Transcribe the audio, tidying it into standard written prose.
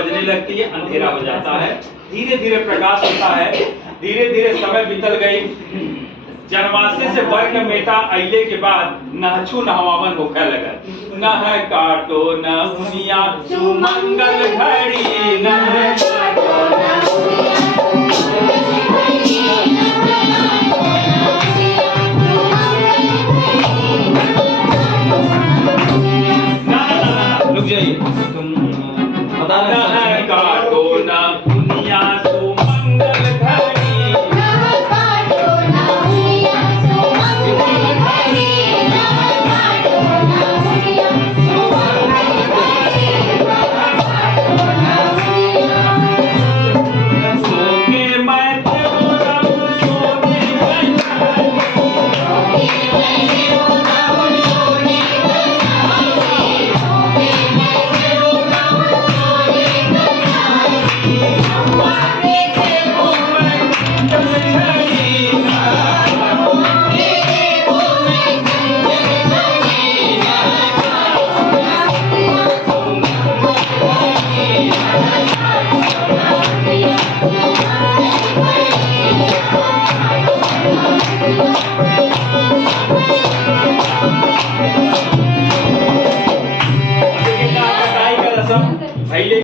बजने लगती है, अंधेरा हो जाता है, धीरे धीरे प्रकाश होता है, धीरे धीरे समय बीतल गई। जनवासे से बर के मेटा अइले के बाद नहछु नहवावन होखे लगल। नह काटो नहुनिया सुमंगल घड़ी, नह काटो रुक जाइए, तुम बताना।